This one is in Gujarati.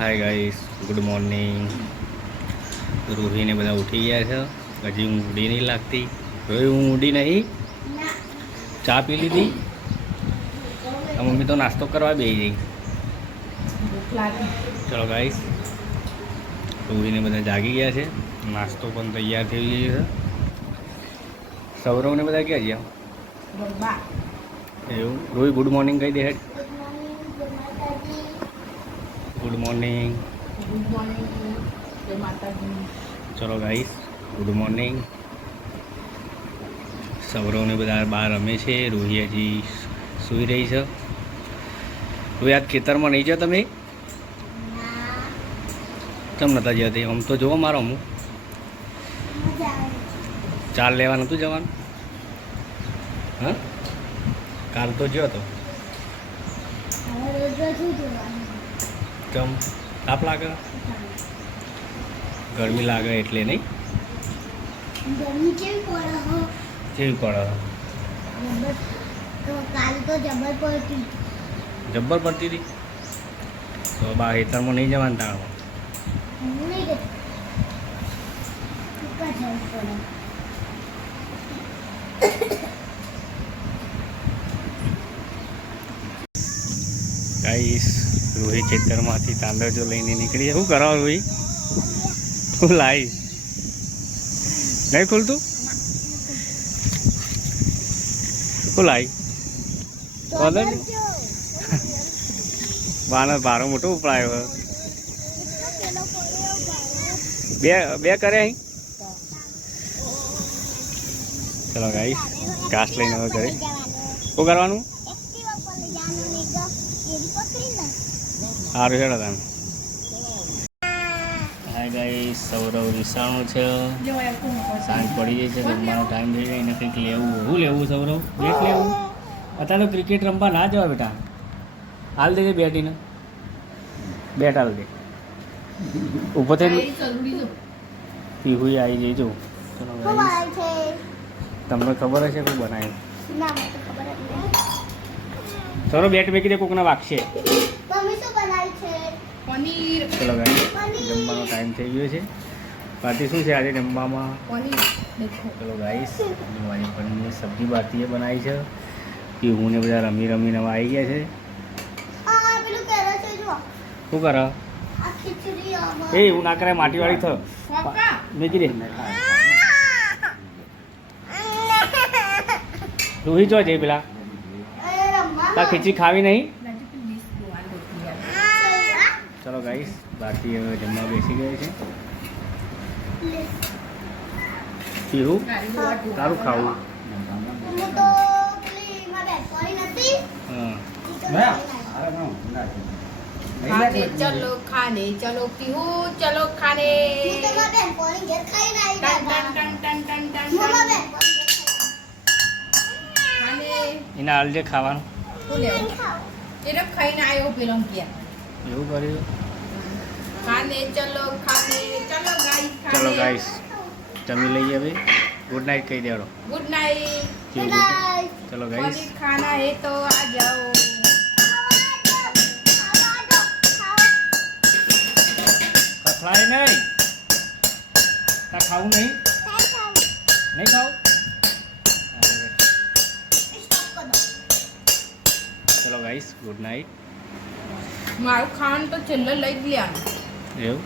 હાય ગાઈસ ગુડ મોર્નિંગ રૂહીને બધા ઉઠી ગયા છે. હજી ઊંઘી નહીં લાગતી. રોહી હું ઊંડી નહીં? ચા પી લીધી? મમ્મી તો નાસ્તો કરવા બે ગઈ. ચલો ગાઈસ રૂહીને બધા જાગી ગયા છે. નાસ્તો પણ તૈયાર થઈ ગયો છે. સૌરવને બધા ક્યાં ગયા? એવું? રોહી ગુડ મોર્નિંગ કહી દે હેડ. ગુડ મોર્નિંગ ગુડ મોર્નિંગ ચલો ગાઈસ ગુડ મોર્નિંગ સૌરવને બધા બહાર રમે છે રૂહી હજી સૂઈ રહી છે. હવે આજ ખેતરમાં નહીં જાઓ તમે? કેમ નતા જતી? આમ તો જોવો મારો હું ચાલ લેવા નહોતું જવાનું? હા? કાલ તો જ્યો તો. કેમ તાપ લાગે? ગરમી લાગે એટલે નહીં? કેવી પડે જબ્બર પડતી. હતી? તો બા ખેતરમાં નહીં જવાનું તાણમાં? ગાઈસ રૂહી ખેતરમાંથી તાંદરજો લઈને નીકળી શું કરાવ રોહી હું લાવી નહીં ખુલતું? શું લાવી બોલો ને. બાનો ભારો મોટો ઉપડાયો બે બે કરે અહીં? ચલો ગાઈ ઘાસ લઈને હવે ઘરે. શું કરવાનું? સારું હેડો તમે. હાય ગાઈસ સૌરવ વિસાણું છે. સાંજ પડી જાય છે જમવાનો ટાઈમ થઈ જાય એને કંઈક લેવું શું લેવું સૌરવ? બેટ લેવું? અત્યારે તો ક્રિકેટ રમવા ના જવા બેટા. હાલ દેજે બેટીને. બેટ હાલ દે. ઊભો થઈ પીહુઈ આવી જઈજો તમને ખબર હશે કોઈ બનાવ્યું? સૌરવ બેટ મેકી દે કોકના વાગશે મમ્મી શું બનાવી છે પનીર ચલો ગાઈસ જમવાનો ટાઈમ થઈ ગયો છે. બાકી શું છે આજે જમવામાં ચલો ગાઈસ મારી પનીરની સબ્જી બાતીએ બનાવી છે. કે હું ને બધા રમી રમીને હવે આવી ગયા છે. આ પેલું કેરો છે જો શું કરે? આ ખીચડી આમાં. એ હું ના કરે માટીવાળી થ. મેકી દે. રૂહી જો જઈ પેલા. તા ખીચડી ખાવી નહીં? ચલો ગાઈસ બાકી હવે જમવા બેસી ગયા છે. પીવું. સારું ખાવું. ચલો ખાને ચલો પીહુ ચલો ખાને એના તો મારી બેટવાળી ઘેર ખાઈને આવી ટન દાદા ટન ટન ટન ટન હું મારી ટન. બેટવાળી ખાને. એને હાલજે ખાવાનું? એને ખાઈને આવ્યો પેલો ગયા એવું કર્યું? ચલો ગાઈસ જમી લઈએ ભાઈ ગુડ નાઇટ કહી દેડો ગુડ નાઇટ ચલો ગાઈસ. ખાના એ તો આ જાઓ ખખડાય નહીં? તા ખાવું નહીં? નહીં ખાવું? ચલો ગાઈસ ગુડ નાઇટ મારું ખાવાનું તો છેલ્લે લઈ જ લેવાનું. એવું?